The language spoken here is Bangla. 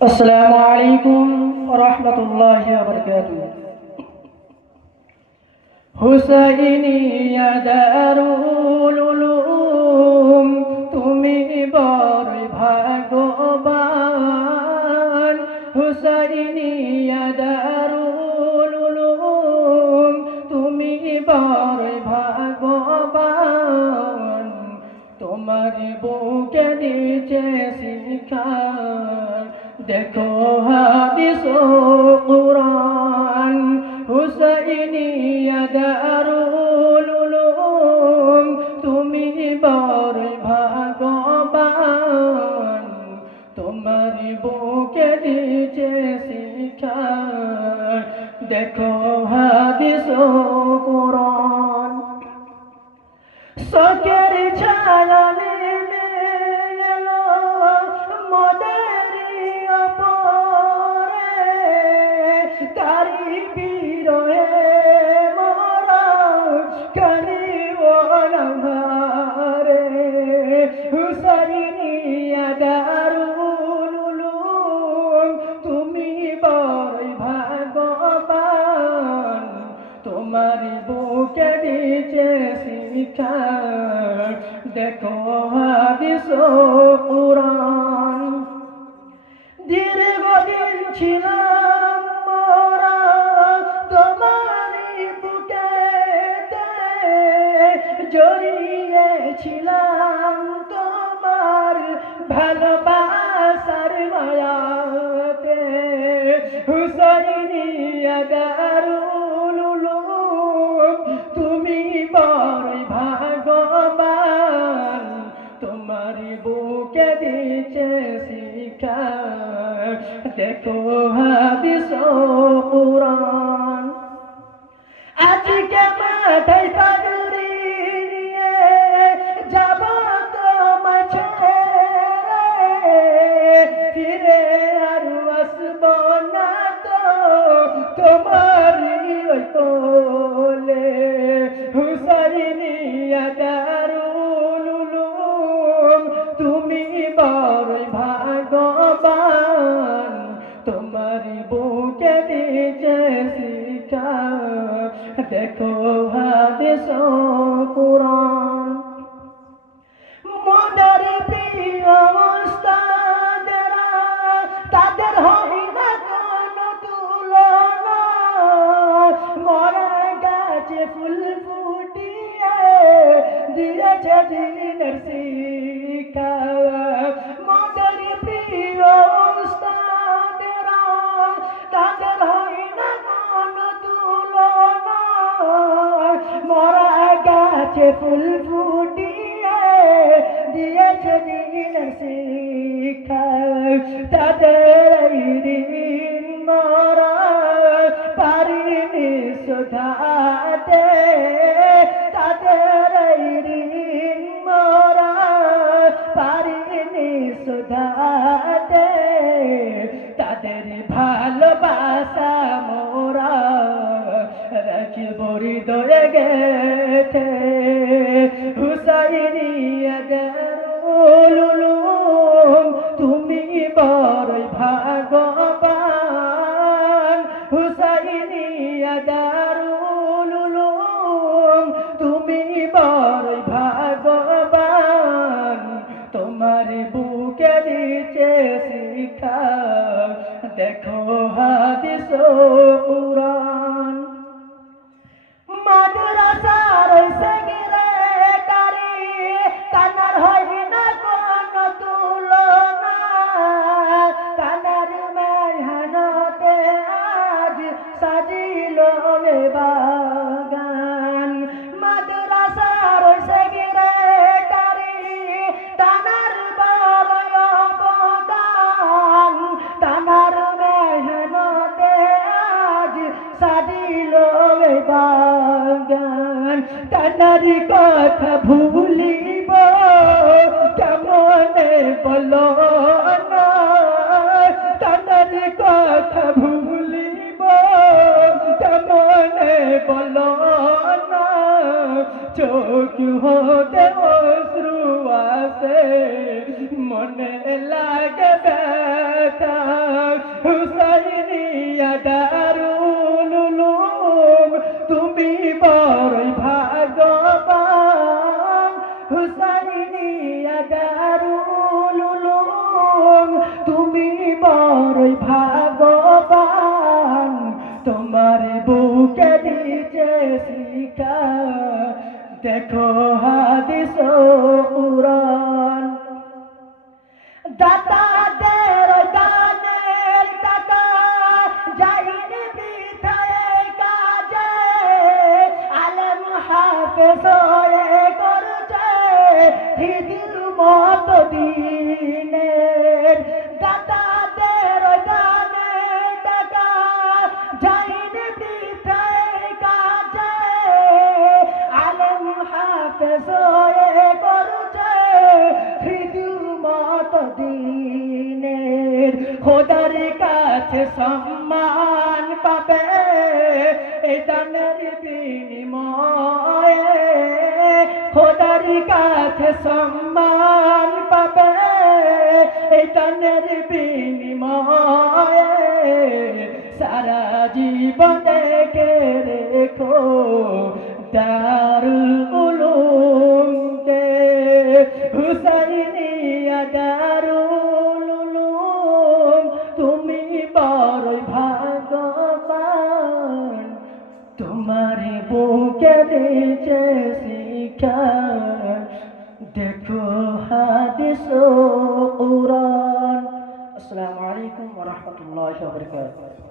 السلام عليكم ورحمة الله وبركاته হুসাইনিয়া দারুল উলুম তুমি বড় ভাগ্যবান হুসাইনিয়া দারুল উলুম তুমি বড় ভাগ্যবান তোমার বুকে দিয়েছে শিক্ষা দেখো হাদিস ও কুরআন হুসাইনিয়া দারুল উলুম তুমি বড় ভাগ্যবান তোমার বুকে দিয়েছে শিক্ষা দেখো হাদিস ও কুরআন সকের ছায়া নেমে এলো মদেরি অপরে তারি বিরহে মরা কালিব নভারে হুসাইনিয়া দারুল উলুম তুমি বড় ভাগ্যবান তোমার বুকে দিয়েছে শিক্ষা দেখো হাদিস ও কুরআন দীর্ঘদিন ছিলাম মোরা তোমারই বুকেতে জড়িয়েছিলাম তোমার ভালোবাসার মায়াতে হুসাইনিয়া দারুল উলুম তুমি বড় ভাগ্যবান তোমার বুকে দিয়েছে শিক্ষা দেখো হাদিস ও কুরআন আজকে মাথায় পাগড়ি নিয়ে যাব তোমার ছেড়ে ফিরে আর আসব না তো তোমারই ওই কোলে হুসাইনিয়া দারুল উলুম তুমি বড় ভাগ্যবান তোমার বুকে দিয়েছে শিক্ষা দেখো হাদিস ও কুরআন মদের প্রিয় ওস্তাদেরা তাদের হয় না কোনো তুলনা মরা গাছে ফুল ফুটিয়ে দিয়েছে দিনের শিক্ষা মদের প্রিয় ওস্তাদেরা তাদের হয় না কোনো তুলনা মরা গাছে ফুল ফুটিয়ে দিয়েছে দিনের শিক্ষা তাদের দিন মরা পারিনি শোধাতে তাদের দিন মরা পারিনি শোধাতে তাদের ভালোবাসা মোরা রাখিব হৃদয়ে গেছে হুসাইনিয়া দারুল উলুম তুমি বড় ভাগ্যবান হুসাইনিয়া দারুল উলুম তুমি বড় ভাগ্যবান তোমার বুকে দিয়েছে শিক্ষা দেখো হাদিস ও কুরআন মাদ্রাসার সেক্রেটারি তানার হয় না কোনো তুলনা তানার মেহনতে আজ সাজিল বাগান মাদ্রাসার সেক্রেটারি তানার বড় অবদান তানার মেহনতে আজ সাজিল বাগান তানার কথা ভুলিব কেমনে বলো না তানার কথা ভুলিব কেমনে বলো না চোখ হতে অশ্রু আসে মনে লাগে ব্যথা হুসাইনিয়া দারুল উলুম তুমি বড়ই ভাগ্যবান হুসাইনিয়া দারুল উলুম তুমি বড়ই ভাগ্যবান তোমার বুকে দিছে শিক্ষা দেখো হাদিস কুরআন দাতাদের দানের টাকা যায়নি বৃথায় কাজে আলেম হাফেজ হয়ে করছে হিদির মত দিনের দাতাদের দানের টাকা যায়নি বৃথায় কাজে আলেম হাফেজ হয়ে করছে হিদির মত দিনের খোদার কাছে সম্মান পাবে এই দানের বিনিময়ে খোদার কাছে সম্মান পাবে এই দানের বিনিময়ে সারা জীবন দেখে রেখো দারুল উলুমকে হুসাইনিয়া দারুল উলুম তুমি বড়ই ভাগ্যবান তোমার বুকে দিছে শিক্ষা দেখো হাদিস কুরআন আসসালামু আলাইকুম ওয়া রাহমাতুল্লাহি ওয়া বারাকাতুহু